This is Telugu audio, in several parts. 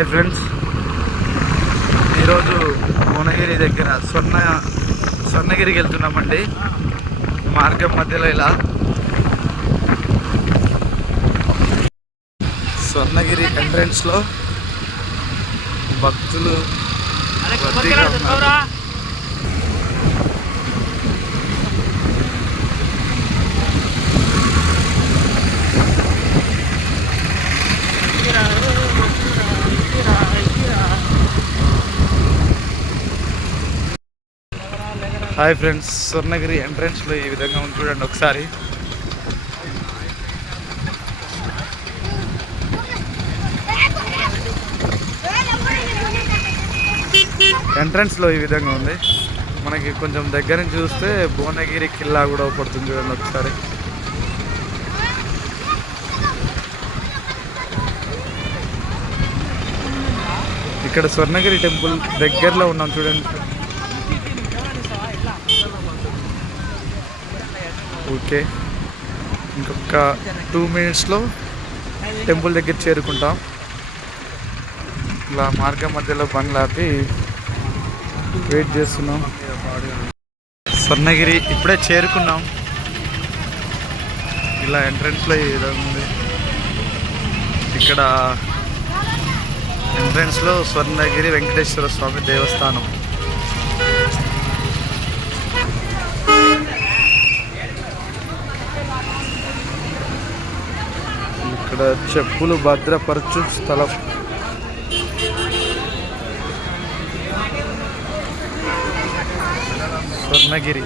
Hi friends. ఈరోజు భువనగిరి దగ్గర స్వర్ణ స్వర్ణగిరికి వెళ్తున్నామండి. మార్గం మధ్యలో ఇలా. స్వర్ణగిరి ఎంట్రన్స్లో భక్తులు ఉన్నారు. హాయ్ ఫ్రెండ్స్ స్వర్ణగిరి ఎంట్రన్స్లో ఈ విధంగా ఉంది చూడండి ఒకసారి. ఎంట్రన్స్లో ఈ విధంగా ఉంది. మనకి కొంచెం దగ్గర నుంచి చూస్తే భువనగిరి కిల్లా కూడా పడుతుంది చూడండి ఒకసారి. ఇక్కడ స్వర్ణగిరి టెంపుల్ దగ్గరలో ఉన్నాం చూడండి. ఓకే ఇంకొక టూ మినిట్స్లో టెంపుల్ దగ్గర చేరుకుంటాం. ఇలా మార్గం మధ్యలో బండ్లు ఆపి వెయిట్ చేస్తున్నాం. స్వర్ణగిరి ఇప్పుడే చేరుకున్నాం. ఇలా ఎంట్రన్స్లో ఏదో ఉంది. ఇక్కడ ఎంట్రన్స్లో స్వర్ణగిరి వెంకటేశ్వర స్వామి దేవస్థానం. ఇక్కడ చెప్పులు భద్రపరచు స్థలం. స్వర్ణగిరి.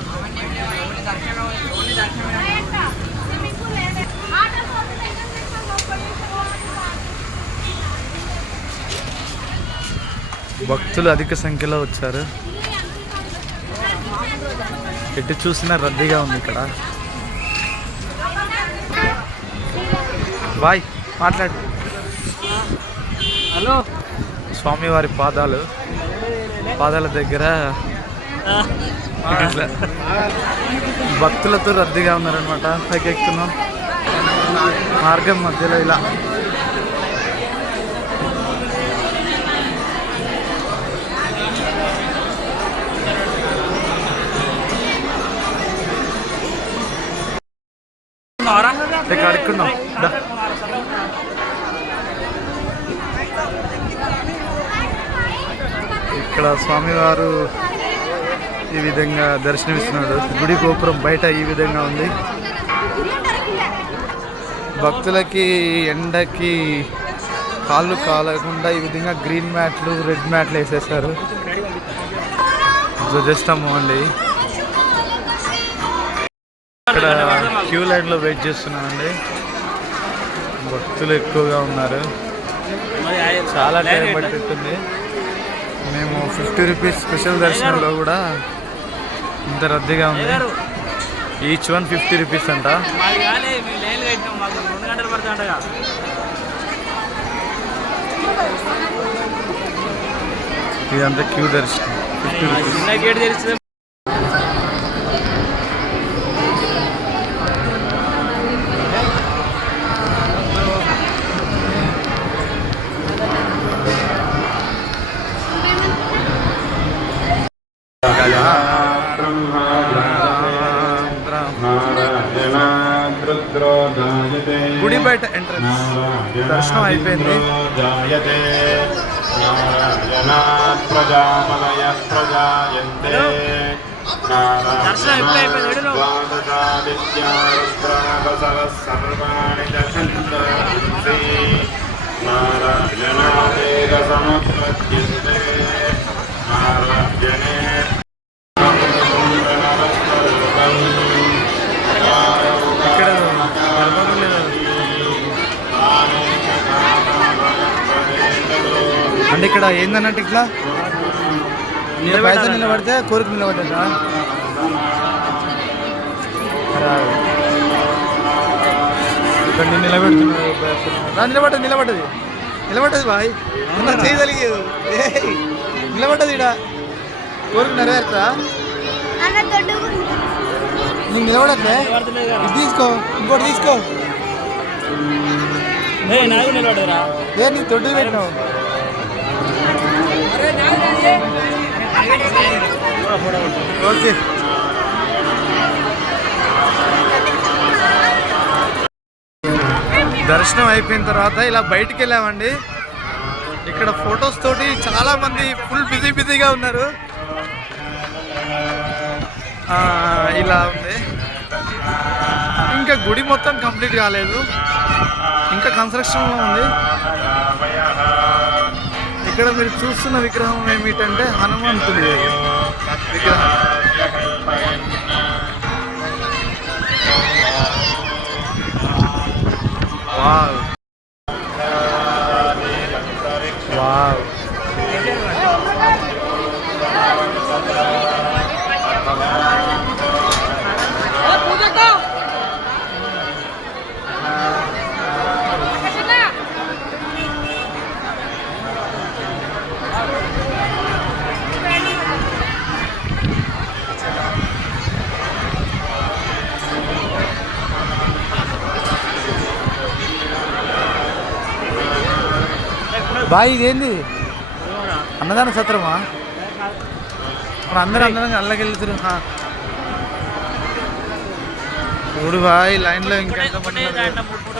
భక్తులు అధిక సంఖ్యలో వచ్చారు. ఎటు చూసినా రద్దీగా ఉంది ఇక్కడ. బాయ్ మాట్లాడు. హలో. స్వామివారి పాదాలు పాదాల దగ్గర. ఇట్లా భక్తులతో రద్దీగా ఉన్నారనమాట పైకి ఎక్కుతున్నాం మార్గం మధ్యలో ఇలా. ఇక్కడ స్వామివారు ఈ విధంగా దర్శనమిస్తున్నాడు. గుడి గోపురం బయట ఈ విధంగా ఉంది. భక్తులకి ఎండకి కాళ్ళు కాలకుండా ఈ విధంగా గ్రీన్ మ్యాట్లు రెడ్ మ్యాట్లు వేసేసారు ధ్వజస్తంభం అండి. ఇక్కడ క్యూ లైన్లో వెయిట్ చేస్తున్నామండి. భక్తులు ఎక్కువగా ఉన్నారు. చాలా టైం పట్టిస్తుంది మేము ఫిఫ్టీ రూపీస్ స్పెషల్ దర్శనంలో కూడా ఇంత రద్దీగా ఉంది. ఈచ్ వన్ ఫిఫ్టీ రూపీస్ అంట. ఇదంతా క్యూ దర్శనం. Fifty rupees. చిన్న గేట్ తెరిస్తే గుడి బయట ఎంట్రన్స్ దర్శనం అయిపోయింది. దర్శనం ఎప్పుడు అయిపోయింది? ఇక్కడ ఏందన్నట్టు ఇట్లా? పైసలు నిలబడితే కోరిక నిలబడ్డా ఇక్కడ నేను నిలబెడుతున్నాను నిలబడ్డది నిలబడ్డది. నిలబడ్డది బాయ్. చేయగలిగేది నిలబడ్డది ఇక్కడ కోరిక నెరవేరుతా నీకు నిలబడట్లే? ఇది తీసుకో ఇంకోటి తీసుకో. ఏ నాకు నిలబడరా ఏ నీకు దొడ్డు పెట్టినావు. ఓకే దర్శనం అయిపోయిన తర్వాత ఇలా బయటికి వెళ్ళామండి. ఇక్కడ ఫొటోస్ తోటి చాలా మంది ఫుల్ బిజీ బిజీగా ఉన్నారు. ఇలా ఉంది. ఇంకా గుడి మొత్తం కంప్లీట్ కాలేదు. ఇంకా కన్స్ట్రక్షన్లో ఉంది. ఇక్కడ మీరు చూస్తున్న విగ్రహం ఏమిటంటే హనుమంతుడి విగ్రహం. Wow wow. బాయ్ ఇదేంది? అన్నదాన సత్రమా? మన అందరూ అందరం అల్లకెళ్తురు. చూడు బాయ్ లైన్లో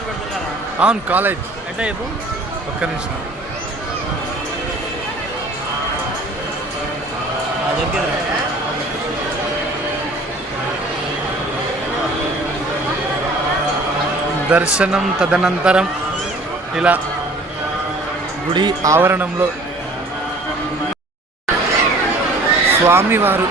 పెడుతున్నారు అవును కాలేజ్ ఒక్క నిమిషం. దర్శనం తదనంతరం ఇలా గుడి ఆవరణంలో. స్వామివారు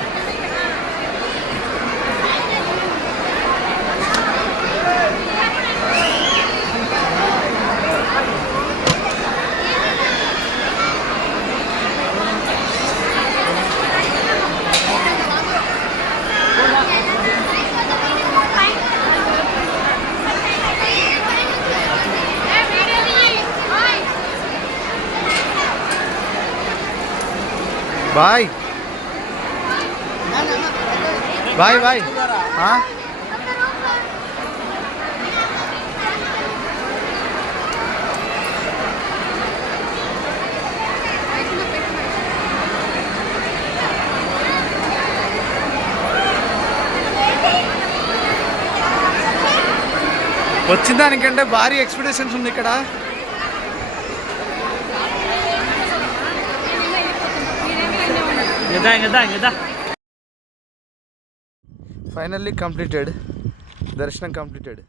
బాయ్. Bye bye. ఆ? వచ్చిన దానికంటే భారీ ఎక్స్పెక్టేషన్స్ ఉంది ఇక్కడ. ఫైనల్లీ కంప్లీటెడ్ దర్శనం కంప్లీటెడ్